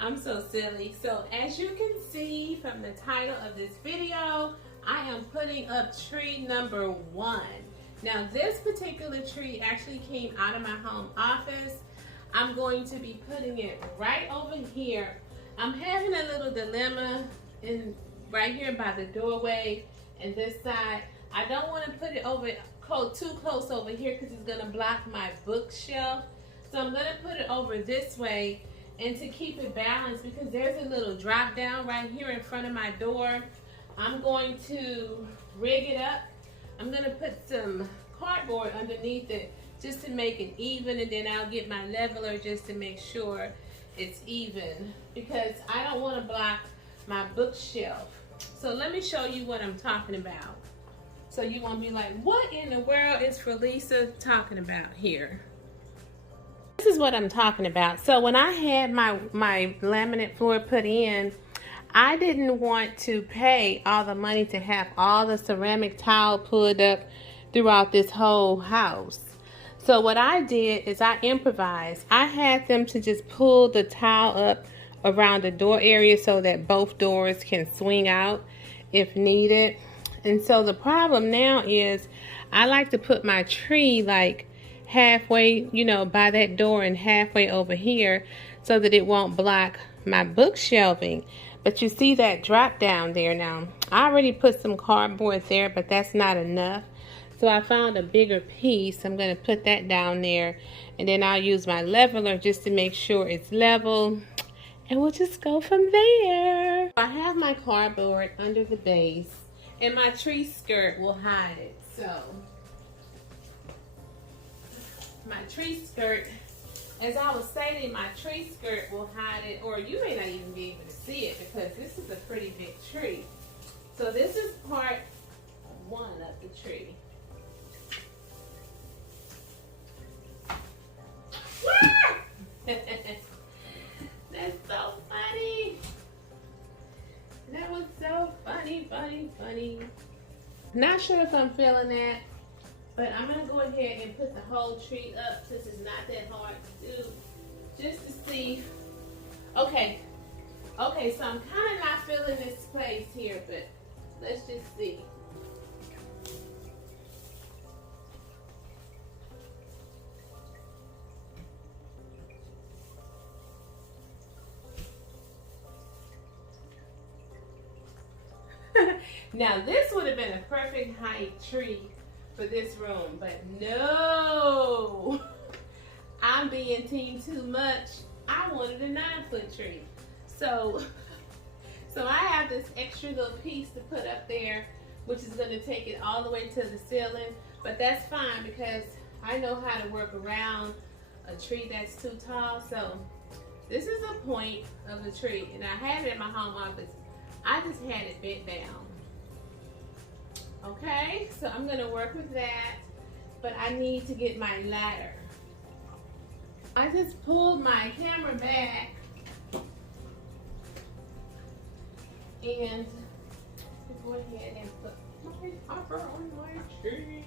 I'm so silly. So as you can see from the title of this video, I am putting up tree number 1. Now this particular tree actually came out of my home office. I'm going to be putting it right over here. I'm having a little dilemma right here by the doorway and this side. I don't want to put it over too close over here because it's going to block my bookshelf. So I'm going to put it over this way, and to keep it balanced, because there's a little drop down right here in front of my door, I'm going to rig it up. I'm going to put some cardboard underneath it just to make it even, and then I'll get my leveler just to make sure it's even, because I don't want to block my bookshelf. So let me show you what I'm talking about. So you won't be like, what in the world is Forlisa talking about here? This is what I'm talking about. So when I had my laminate floor put in, I didn't want to pay all the money to have all the ceramic tile put up throughout this whole house. So what I did is I improvised. I had them to just pull the tile up around the door area so that both doors can swing out if needed. And so the problem now is I like to put my tree like halfway, you know, by that door and halfway over here so that it won't block my bookshelving. But you see that drop down there now. I already put some cardboard there, but that's not enough. So I found a bigger piece. I'm going to put that down there, and then I'll use my leveler just to make sure it's level, and we'll just go from there. I have my cardboard under the base, and my tree skirt will hide it. So my tree skirt, as I was stating, my tree skirt will hide it, or you may not even be able to see it because this is a pretty big tree. So this is part 1 of the tree. That's so funny. That was so funny. Not sure if I'm feeling that, but I'm going to go ahead and put the whole tree up since it's not that hard to do, just to see. Okay, so I'm kind of not feeling this place here, but let's just see. Now this would have been a perfect height tree for this room, but no, I'm being team too much. I wanted a 9-foot tree. So I have this extra little piece to put up there, which is going to take it all the way to the ceiling, but that's fine because I know how to work around a tree that's too tall. So this is a point of the tree, and I have it in my home office. I just had it bent down. Okay, so I'm going to work with that, but I need to get my ladder. I just pulled my camera back and go ahead and put my topper on my tree.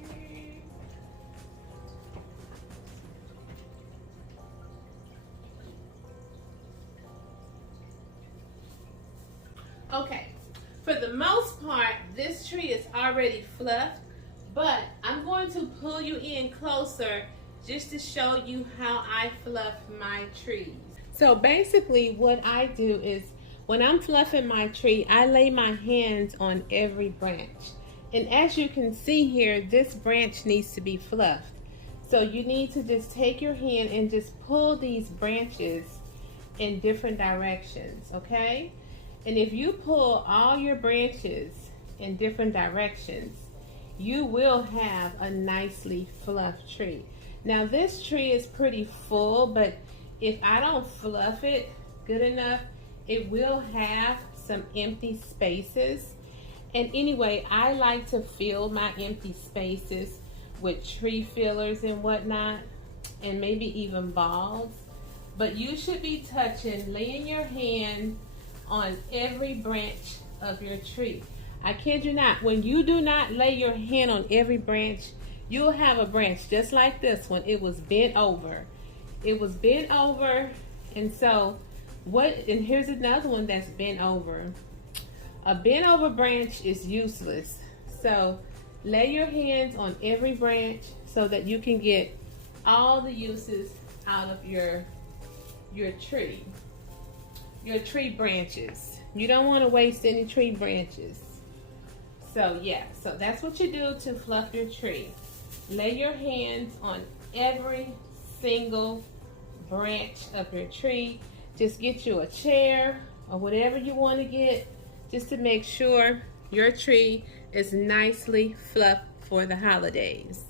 Okay, for the most part, this tree is already fluffed, but I'm going to pull you in closer just to show you how I fluff my trees. So basically what I do is when I'm fluffing my tree, I lay my hands on every branch. And as you can see here, this branch needs to be fluffed. So you need to just take your hand and just pull these branches in different directions, okay? And if you pull all your branches in different directions, you will have a nicely fluffed tree. Now this tree is pretty full, but if I don't fluff it good enough, it will have some empty spaces. And anyway, I like to fill my empty spaces with tree fillers and whatnot, and maybe even balls. But you should be laying your hand on every branch of your tree. I kid you not, when you do not lay your hand on every branch, you'll have a branch just like this one. It was bent over. It was bent over, and so And here's another one that's bent over. A bent over branch is useless. So lay your hands on every branch so that you can get all the uses out of your tree. Your tree branches. You don't want to waste any tree branches. So yeah, so that's what you do to fluff your tree. Lay your hands on every single branch of your tree. Just get you a chair or whatever you want to get, just to make sure your tree is nicely fluffed for the holidays.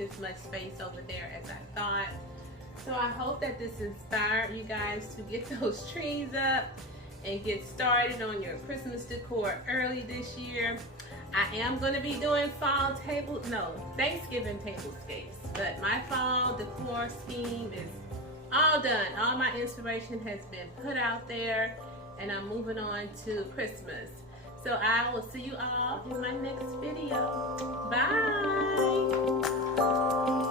As much space over there as I thought. So I hope that this inspired you guys to get those trees up and get started on your Christmas decor early this year. I am going to be doing Thanksgiving tablescapes, but my fall decor scheme is all done. All my inspiration has been put out there, and I'm moving on to Christmas. So I will see you all in my next video. Bye!